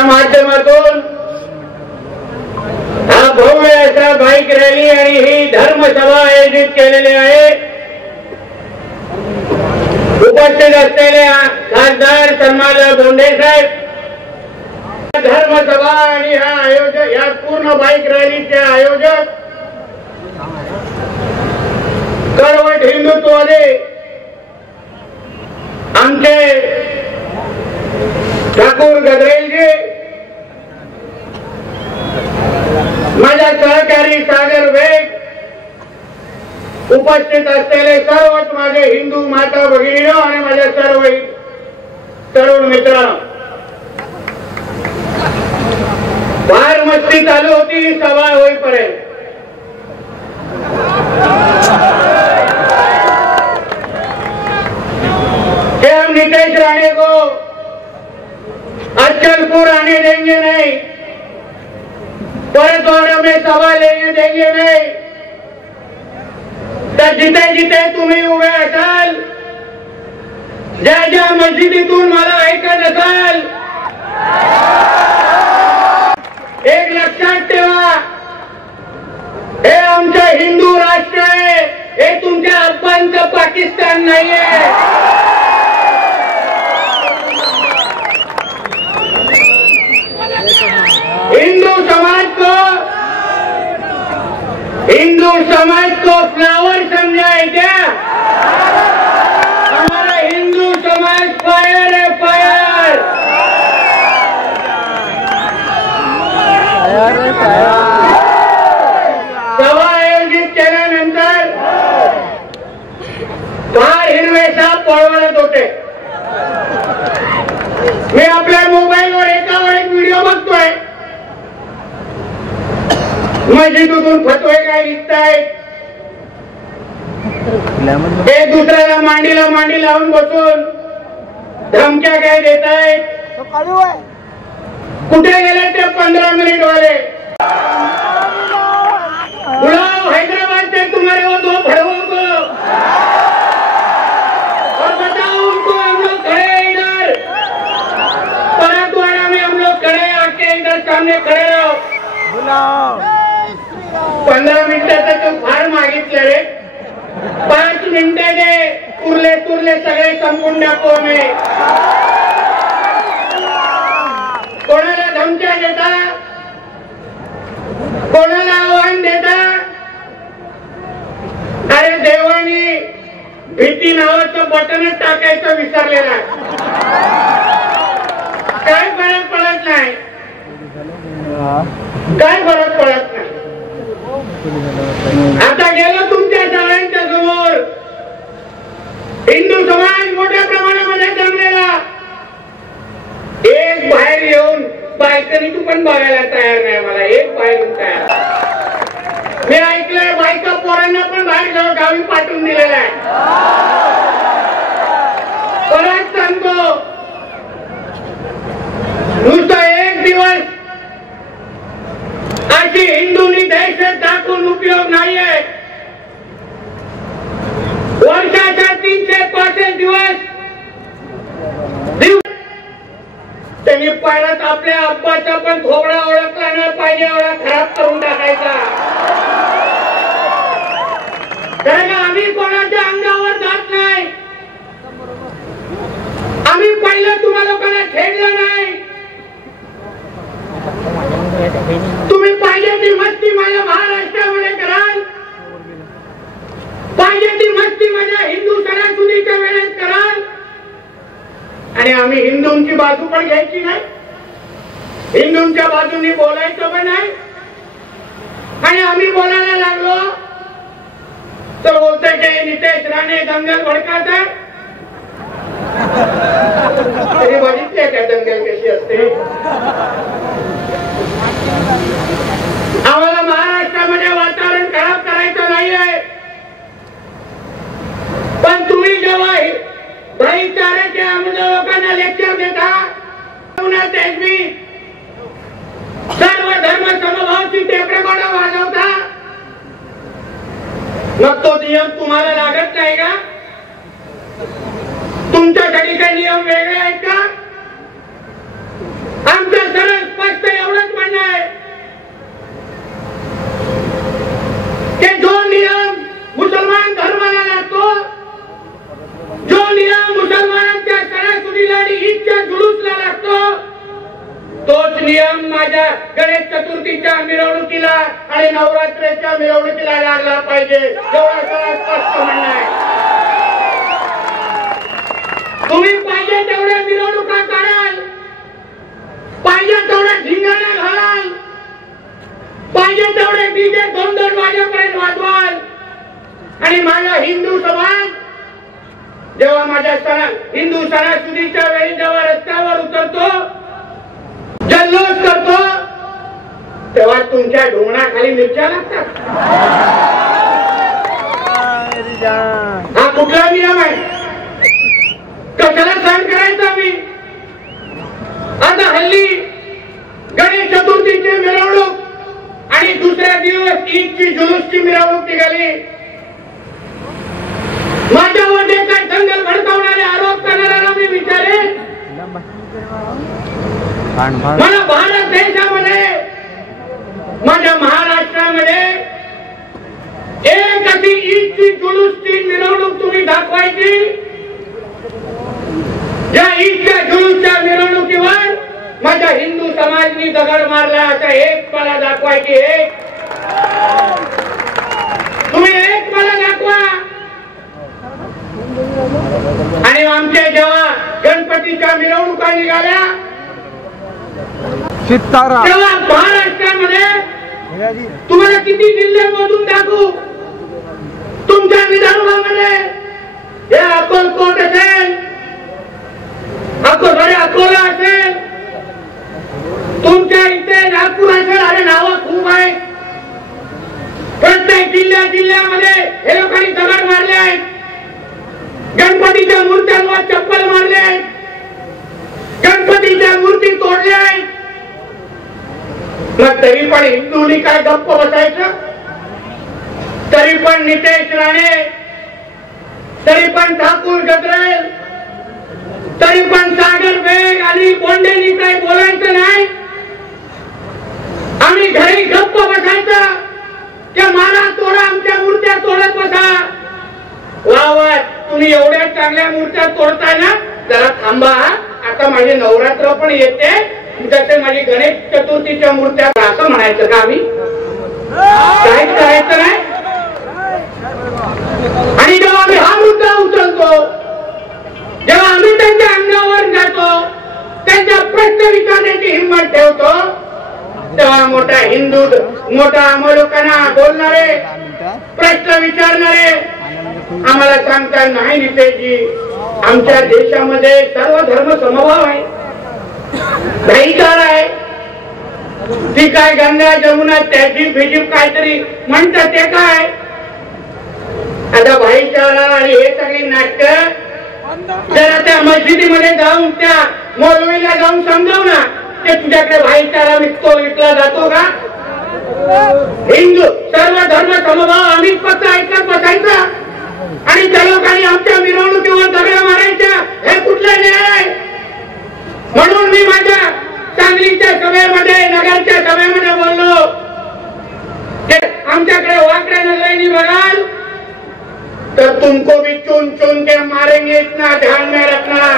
च्या माध्यमातून हा भव्य असा बाईक रॅली आणि ही धर्मसभा आयोजित केलेली आहे। उपस्थित असलेले खासदार सन्माननीय बोंडे साहेब, धर्मसभा आणि हा आयोजक, या पूर्ण बाईक रॅलीचे आयोजक कडवट हिंदुत्ववादी आमचे ठाकूर गजरेलजी, माझ्या सहकारी सागर वेग, उपस्थित असलेले सर्वच माझे हिंदू माता भगिनींनो आणि माझ्या सर्व तरुण मित्रांनो, फार मस्ती चालू होती सभा होईपर्यंत। कि हम नीतीश राणे को अचलपुर आने देंगे नहीं, परतवाड़ा में सभा लेने देंगे नहीं, तर जिथे जिथे तुम्ही उभे असाल, ज्या ज्या मस्जिदीतून मला ऐकत असाल, एक लक्षात ठेवा, हे आमचं हिंदू राष्ट्र आहे, हे तुमच्या अब्बांचं पाकिस्तान नाहीये। हिंदू समाज को फ्लावर समझा है क्या? हमारा हिंदू समाज फायर है, फायर। सभा आयोजित केल्यानंतर फार हिरवे साप पळवत होते। मी आपल्या मोबाईलवर एकावर एक व्हिडिओ बघतोय, मस्जिदून फतवे काय निघतायत, एक दुसऱ्याला मांडीला मांडी लावून बसून धमक्या काय देतायत। कुठे गेले ते 15 मिनिट वाले? बुलाओ हैदराबाद से तुम्हारे वो 2 भड़वों को और बताओ उनको हम लोग खड़े हैं इधर परतवाड़ा में, हम लोग खड़े हैं, आके इधर सामने खड़े रहो। 15 मिनिटाचा तो फार मागितलं रे, 5 मिनिटं दे, उरले तुरले सगळे संपून टाकू मी। कोणाला धमक्या देता, कोणाला आव्हान देता? अरे देवानी भीती नावाचं बटनच टाकायचं विसरलेलं आहे, काय फरक पडत नाही, काय फरक पडत नाही। आता गेलो तुमच्या सगळ्यांच्या समोर, हिंदू समाज मोठ्या प्रमाणामध्ये जमलेला, एक बाहेर येऊन बायकांनी तू पण बघायला तयार नाही, मला एक बाहेर तयार। मी ऐकलंय बायका पोरांना पण बाहेर गावी पाठवून दिलेला आहे। परत सांगतो, नुसतं एक दिवस अशी हिंदूंनी दहशत दाखवून उपयोग नाहीये। वर्षाच्या 365 दिवस त्यांनी परत आपल्या अब्बाचा पण थोबडा ओळखला नाही पाहिजे एवढा खराब करून टाकायचा। कारण आम्ही कोणाच्या अंगावर जात नाही, आम्ही पहिलं तुम्हा लोकांना छेडलं नाही। तुम्ही पाहिजे ती मस्ती माझ्या महाराष्ट्रामध्ये कराल, पाहिजे ती मस्ती माझ्या हिंदू सणासुदीच्या वेळेत कराल, आणि आम्ही हिंदूंची बाजू पण घ्यायची नाही, हिंदूंच्या बाजूनी बोलायचं पण नाही। आणि आम्ही बोलायला लागलो तर बोलतोय की नितेश राणे दंगल भडकावतात। तरी बघितले का दंगल कशी असते? आम्हाला महाराष्ट्रामध्ये वातावरण खराब करायचं नाहीये, पण तुम्ही जेव्हा भाईचाराच्या आमच्या लोकांना लेक्चर देता, सर्व धर्म समभावची टेप रेकॉर्डर वाजवता, मग तो नियम तुम्हाला लागत नाही का? तुमच्यासाठी काही नियम वेगळे आहेत का? आमचा सरळ नियम माझ्या गणेश चतुर्थीच्या मिरवणुकीला आणि नवरात्रीच्या मिरवणुकीला लागला पाहिजे, एवढा सगळं स्पष्ट म्हणणं आहे. तुम्ही पाहिजे तेवढ्या मिरवणुका काढाल, पाहिजे तेवढ्या झिंगाण्या घालाल, पाहिजे तेवढे डीजे 2-2 वाजेपर्यंत वाजवाल आणि माझा हिंदू समाज जेव्हा माझ्या हिंदू सणासुदीच्या वेळी जेव्हा रस्त्यावर उतरतो, जल्लोष करतो, तेव्हा तुमच्या ढोंगणाखाली मिरच्या लागतात. हा कुठला नियम आहे? कशाला सहन करायचा मी? आता हल्ली गणेश चतुर्थीची मिरवणूक आणि दुसऱ्या दिवस ईदची जुलूसची मिरवणूक निघाली. माझ्यावर जे काही दंगल भडकावणारे आरोप करणाऱ्यांना मी विचारेन, मला भारत देशामध्ये, माझ्या महाराष्ट्रामध्ये एक अशी ईदची जुलूसची मिरवणूक तुम्ही दाखवायची, या ईदच्या जुलूसच्या मिरवणुकीवर माझ्या हिंदू समाजाने दगड मारला असं एक मला दाखवायची. एक तुम्ही एक मला दाखवा. आणि आमच्या जेव्हा गणपतीच्या मिरवणुका निघाल्या तेव्हा महाराष्ट्रामध्ये तुम्हाला किती जिल्हे मोजून दाखवू? तुमच्या विदर्भामध्ये हे अक्कलकोट असेल, अकोला असेल, तुमच्या इथे नागपूर असेल, अरे नावं खूप आहे. प्रत्येक जिल्ह्यामध्ये हे लोकांनी दगड मारले आहेत, गणपतीच्या मूर्त्यांवर चप्पल मारले आहेत, गणपतीच्या मूर्ती तोडल्या आहेत. मग तरी पण हिंदूंनी काय गप्प बसायचं? तरी पण नितेश राणे, तरी पण ठाकूर गजरेल, तरी पण सागर बेग आणि बोंडेंनी काही बोलायचं नाही? आम्ही घरी गप्प बसायचं की मारा तोडा, आमच्या मूर्त्या तोडत बसा? वा, तुम्ही एवढ्या चांगल्या मूर्त्या तोडताय ना, जरा थांबा. आता माझे नवरात्र पण येते, जसे माझी गणेश चतुर्थीच्या मूर्त्या, असं म्हणायचं का आम्ही? काहीच करायचं नाही. आणि जेव्हा आम्ही हा मुद्दा उचलतो, जेव्हा आम्ही त्यांच्या अंगावर जातो, त्यांच्या प्रश्न विचारण्याची हिंमत ठेवतो, तेव्हा मोठा हिंदू, मोठा आम्हा लोकांना बोलणारे, प्रश्न विचारणारे आम्हाला सांगता नाही नितेशजी, आमच्या देशामध्ये सर्व धर्म समभाव आहे, भाईचारा आहे. ती काय गंगा जमुना तहजीब बिजीब काहीतरी म्हणतात ते काय? आता भाईचारा आणि हे सगळी नाटक जरा त्या मस्जिदीमध्ये जाऊन त्या मौलवीला जाऊन समजाव ना, ते तुझ्याकडे भाईचारा विकला जातो का? हिंदू सर्व धर्म समभाव आम्ही फक्त ऐकत बसायचा आणि त्या लोकांनी आमच्या मिरवणुकीवर दगड मारायच्या, हे कुठलं न्याय? म्हणून मी माझ्या सांगलीच्या सभेमध्ये, नगरच्या सभेमध्ये बोललो, आमच्याकडे वाकड्या नजरेने बघाल तर तुमको भी चुन चुन के मारेंगे, इतना ध्यान में रखना.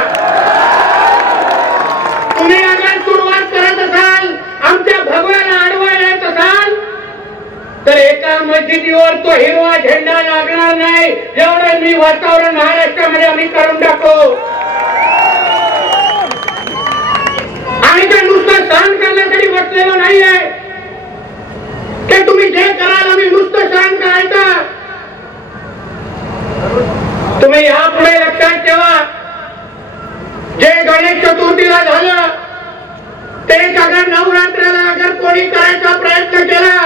तुम्ही अगर सुरुवात करत असाल, आमच्या भगवाला अडवायला येत असाल, तर एका मस्जिदीवर तो हिरवा झेंडा लागणार नाही, एवढं मी वातावरण महाराष्ट्रामध्ये आम्ही करून टाकू. आणि ते नुसतं सहन करण्यासाठी बसलेलो नाहीये, की तुम्ही जे कराल आम्ही नुसतं सहन करायचं. तुम्ही यापुढे लक्षात ठेवा, जे गणेश चतुर्थीला झालं तेच अगर नवरात्राला अगर कोणी करायचा प्रयत्न केला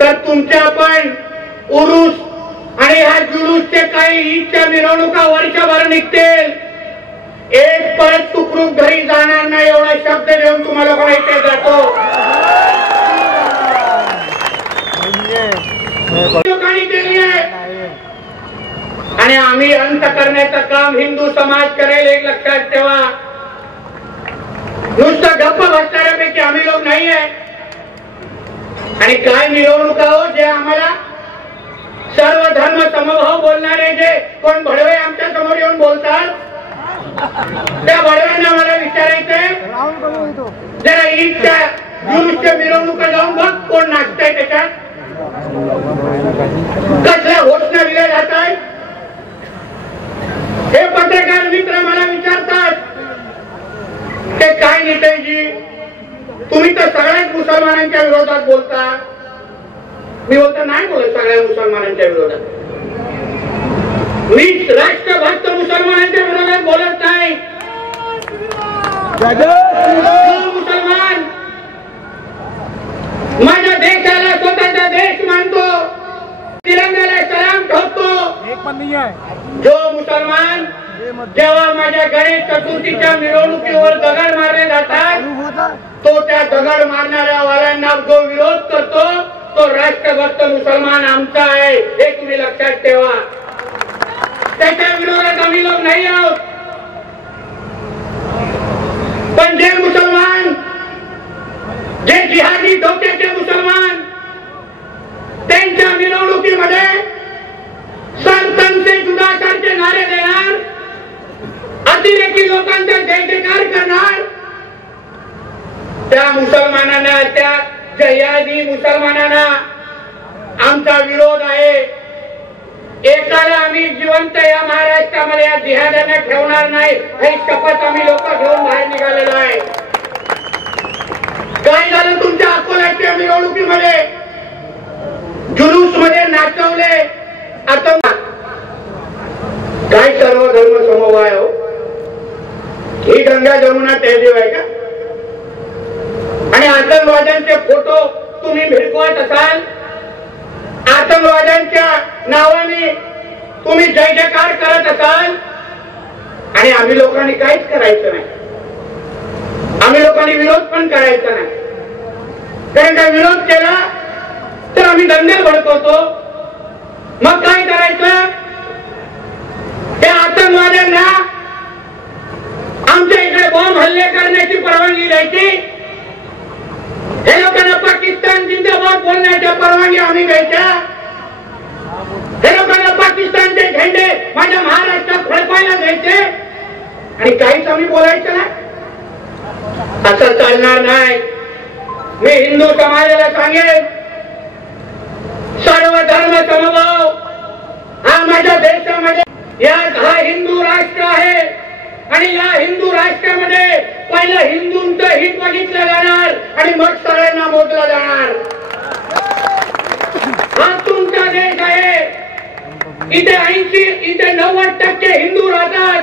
तर तुमच्या पण उरूस आणि ह्या जुलूसचे काही ईदच्या मिरवणुका वर्षभर निघतील. एक परत तुकडूक घरी जाणार नाही, एवढा शब्द देऊन तुम्हाला पण इथे जातो. लोकांनी केली आहे आणि आम्ही अंत करण्याचं काम हिंदू समाज करेल, एक लक्षात ठेवा. नुसतं गप्प बसणाऱ्यापैकी आम्ही लोक नाही आहे. आणि काय मिरवणुका हो, जे आम्हाला सर्व धर्म समभाव बोलणारे जे कोण भडवे आमच्या समोर येऊन बोलतात, त्या भडव्यांना मला विचारायचंय, जरा ईदच्या जुलूसच्या मिरवणुका जाऊन बघ कोण नाचतंय त्याच्यात, कसल्या घोषणा दिल्या जात आहेत. हे पत्रकार मित्र मला विचारतात ते काय नेतेजी तुम्ही तर सगळ्याच मुसलमानांच्या विरोधात बोलता. मी बोलतो नाही बोलत सगळ्या मुसलमानांच्या विरोधात, मी राष्ट्रभक्त मुसलमानांच्या विरोधात बोलत नाही. मुसलमान माझ्या देशाला स्वतःचा देश मानतो, तिरंगाला सलाम ठेवतो. जो मुसलमान जेव्हा माझ्या गणेश चतुर्थीच्या मिरवणुकीवर दगड मारले जातात तो त्या दगड मारणाऱ्या वाल्यांना जो विरोध करतो तो राष्ट्रभक्त मुसलमान आमचा आहे, हे तुम्ही लक्षात ठेवा. त्याच्या विरोधात आम्ही लोक नाही आहोत. पण जे मुसलमान जे जिहादी धोक्याचे मुसलमान त्यांच्या मिरवणुकीमध्ये सरतनचे जुदासारखे नारे देणार, अतिरेकी लोकांचा जय जयकार करणार, त्या मुसलमानांना त्या जिहादी मुसलमानांना आमचा विरोध आहे. एकाला आम्ही जिवंत या महाराष्ट्रामध्ये या जिहाद्यांना ठेवणार नाही ही शपथ आम्ही लोक घेऊन बाहेर निघालेलो आहे. काय झालं तुमच्या अकोल्याच्या मिरवणुकीमध्ये जुलूस मध्ये नाचवले आता काय सर्व धर्म समवाय हो, ही गंगा जमुना तहजीब आहे का? आणि आतंकवाद्यांचे फोटो तुम्ही भिरकवत असाल, आतंकवाद्यांच्या नावाने तुम्ही जय जयकार करत असाल आणि आम्ही लोकांनी काहीच करायचं नाही. आम्ही लोकांनी विरोध पण करायचा नाही, कारण का विरोध केला तर आम्ही दंगल भडकवतो. मग काय करायचं? त्या आतंकवाद्यांना आमच्या इकडे बॉम्ब हल्ले करण्याची परवानगी द्यायची, हे लोकांना पाकिस्तान जिंदाबाद बोलण्याच्या परवानगी आम्ही द्यायच्या, हे लोकांना पाकिस्तानचे झेंडे माझ्या महाराष्ट्रात फडकायला द्यायचे आणि काहीच आम्ही बोलायचं नाही. असं चालणार नाही. मी हिंदू समाजाला सांगेन सर्व धर्म समभाव हा माझ्या देशामध्ये हा हिंदू राष्ट्र आहे आणि या हिंदू राष्ट्रामध्ये पहिलं हिंदूंचं हित बघितलं जाणार आणि मग सगळ्यांना मोजलं जाणार. हा तुमचा देश आहे. इथे 80 इथे 90% हिंदू राहतात.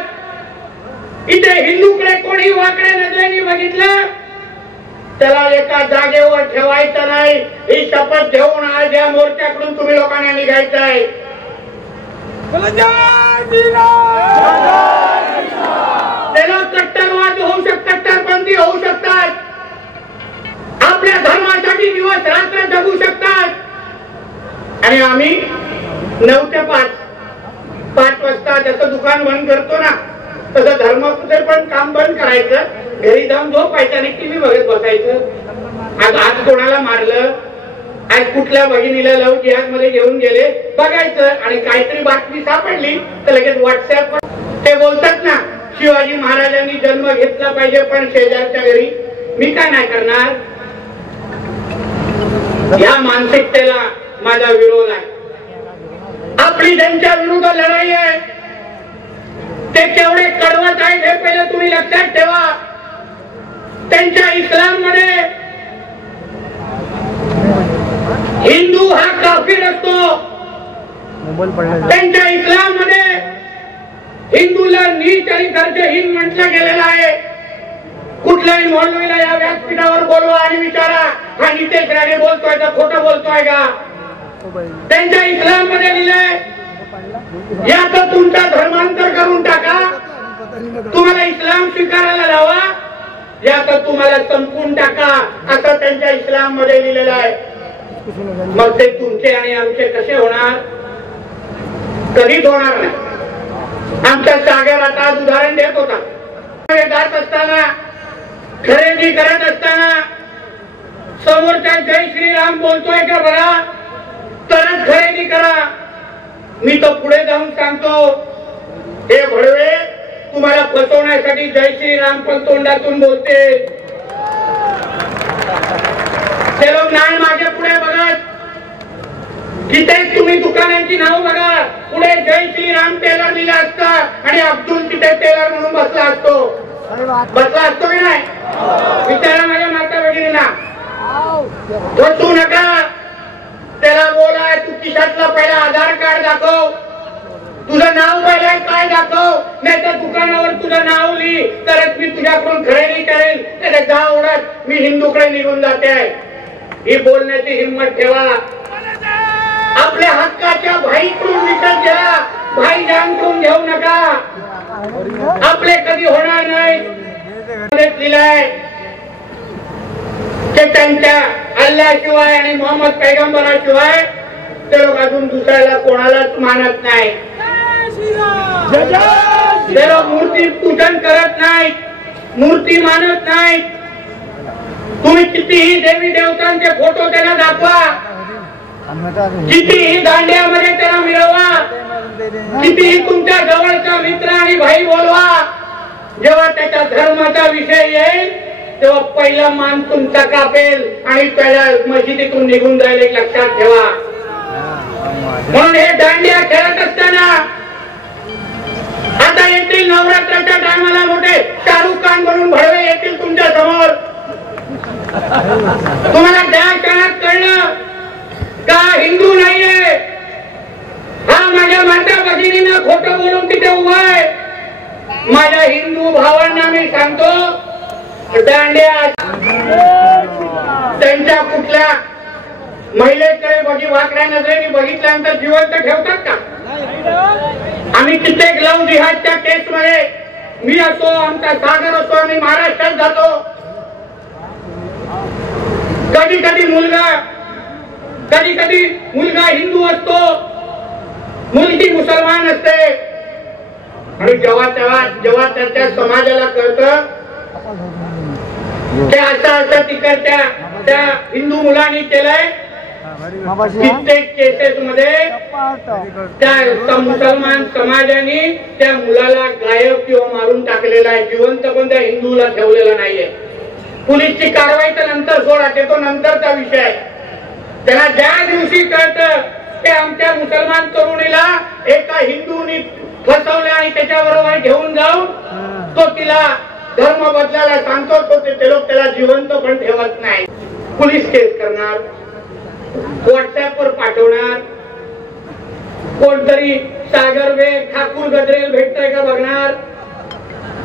इथे हिंदूकडे कोणी वाकड्या नजरेने बघितलं त्याला एका जागेवर ठेवायचं नाही ही शपथ घेऊन आज या मोर्चाकडून तुम्ही लोकांना निघायचं आहे. त्याला कट्टरवाद होऊ शकतात, कट्टरपंथी होऊ शकतात, आपल्या धर्मासाठी दिवस रात्र जगू शकतात आणि आम्ही 9 ते 5 वाजता जसं दुकान बंद करतो ना तसं धर्माचं पण काम बंद करायचं, घरी जाऊन झोपायचं आणि टीव्ही बघत बसायचं. आज कोणाला मारलं, आज कुठल्या भगिनीला लव जिहाद मध्ये घेऊन गेले बघायचं आणि काहीतरी बातमी सापडली तर लगेच व्हॉट्सअप ते बोलतात ना शिवाजी महाराजांनी जन्म घेतला पाहिजे पण शेजारच्या घरी. मी काय नाही करणार. या मानसिकतेला माझा विरोध आहे. आपली त्यांच्या विरुद्ध लढाई आहे. ते केवढे कडवट आहेत हे पहिले तुम्ही लक्षात ठेवा. त्यांच्या इस्लाम मध्ये हिंदू हा काफिर असतो. त्यांच्या इस्लाम मध्ये हिंदूला नीच आणि दर्जहीन म्हटलं गेलेलं आहे. कुठल्याही मौलवीला या व्यासपीठावर बोलवा आणि विचारा हा नितेश राणे बोलतोय तर खोटं बोलतोय का? त्यांच्या इस्लाम मध्ये लिहिलंय याचं तुमचा धर्मांतर करून टाका, तुम्हाला इस्लाम स्वीकारायला लावा, याचं तुम्हाला संपून टाका असं त्यांच्या इस्लाम मध्ये लिहिलेलं आहे. मग ते तुमचे आणि आमचे कसे होणार? कधीच होणार नाही. आमचा सागर आता उदाहरण देत होता. जात असताना खरेदी करत असताना समोरच्या जय श्रीराम बोलतोय का बघा तरच खरेदी करा. मी तो पुढे जाऊन सांगतो हे भडवे तुम्हाला फसवण्यासाठी जय श्रीराम पण तोंडातून बोलते. तिथे तुम्ही दुकानांची नाव बघा, पुढे जय श्रीराम टेलर लिहिलं असतं आणि अब्दुल तिथे टेलर म्हणून बसला असतो की नाही? विचारा माझ्या माता भगिनीला. बसू नका, त्याला बोला तू खिशातला पहिला आधार कार्ड दाखव, तुझं नाव पहिलं काय दाखव, नाही तर दुकानावर तुझं नाव लिही तरच मी तुझ्याकडून खरेदी करेन. त्याला जा ओढत मी हिंदूकडे निघून जाते. ही बोलण्याची हिंमत ठेवा. आपल्या हक्काच्या भाईकडून विकत घ्या, भाई जाणून घेऊ नका. आपले कधी होणार नाही. लिहिलंय की त्यांच्या अल्लाशिवाय आणि मोहम्मद पैगंबराशिवाय ते लोक अजून दुसऱ्याला कोणालाच मानत नाही. ते लोक मूर्ती पूजन करत नाहीत, मूर्ती मानत नाहीत. तुम्ही कितीही देवी देवतांचे फोटो त्यांना दाखवा, कितीही दांड्यामध्ये त्याला मिळवा, कितीही तुमच्या जवळचा मित्र आणि भाई बोलवा, जेव्हा त्याच्या धर्माचा विषय येईल तेव्हा पहिला मान तुमचा कापेल आणि त्याला मशिदीतून निघून जाईल. एक लक्षात ठेवा. म्हणून हे दांडिया खेळत असताना आता येतील नवरात्राच्या टायमाला मोठे शाहरुख खान म्हणून भडवे येतील तुमच्या समोर. तुम्हाला त्या क्षणात कळलं का हिंदू नाहीये हा माझ्या माता भगिनींना खोटं बोलून तिथे उभा आहे. माझ्या हिंदू भावांना मी सांगतो, दांड्या त्यांच्या कुठल्या महिलेकडे वाकड्या नजरेने बघितल्यानंतर जिवंत ठेवतात का? आम्ही कित्येक लव जिहादच्या केस मध्ये मी असो, आमचा सागर असो, आम्ही महाराष्ट्रात जातो. कधी कधी मुलगा हिंदू असतो, मुलगी मुसलमान असते. आणि जेव्हा त्याच्या समाजाला कळतं की असं तिकडच्या त्या हिंदू मुलांनी केलंय, कित्येक केसेस मध्ये त्या मुसलमान समाजाने त्या मुलाला गायब किंवा मारून टाकलेला आहे. जिवंत पण त्या हिंदूला ठेवलेला नाहीये. पोलीसची कारवाई तर नंतर सोडा, तो नंतरचा विषय. त्याला ज्या दिवशी कळतं की आमच्या मुसलमान तरुणीला एका हिंदूनी फसवलं आणि त्याच्याबरोबर घेऊन जाऊन तो तिला धर्म बदलायला सांगतो, तो ते लोक त्याला जिवंत पण ठेवत नाही. पोलीस केस करणार, व्हॉट्सअपवर पाठवणार, कोणतरी सागर बेग ठाकूर गजरेल भेटतोय का बघणार.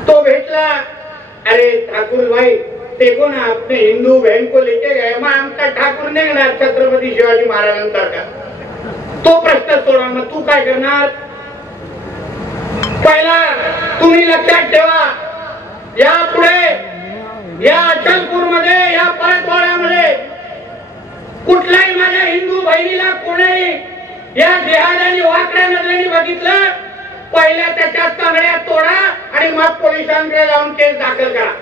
तो भेटला, अरे ठाकूर भाई देखो ना अपने हिंदू बहन को लेके गए, मग आमचा ठाकूर निघणार छत्रपती शिवाजी महाराजांचा का. तो प्रश्न सोडा. मग तू काय करणार? पहिला तुम्ही लक्षात ठेवा, यापुढे या अचलपूर मध्ये, या परतवाड्यामध्ये कुठल्याही माझ्या हिंदू बहिणीला कोणी या जिहादाने वाकड्या नजरेने बघितलं, पहिल्या त्याच्या तंगड्या तोडा आणि मग पोलिसांकडे जाऊन केस दाखल करा.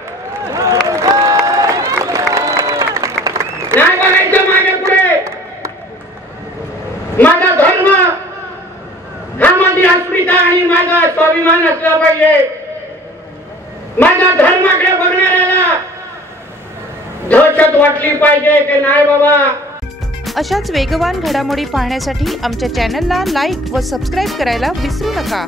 नाही बघायचं मागे पुढे. माझा धर्म हा माझी अस्मिता आणि माझा स्वाभिमान असला पाहिजे. माझ्या धर्माकडे बघणाऱ्याला दहशत वाटली पाहिजे की नाही बाबा. अशाच वेगवान घडामोडी पाहण्यासाठी आमच्या चॅनलला लाईक व सबस्क्राईब करायला विसरू नका.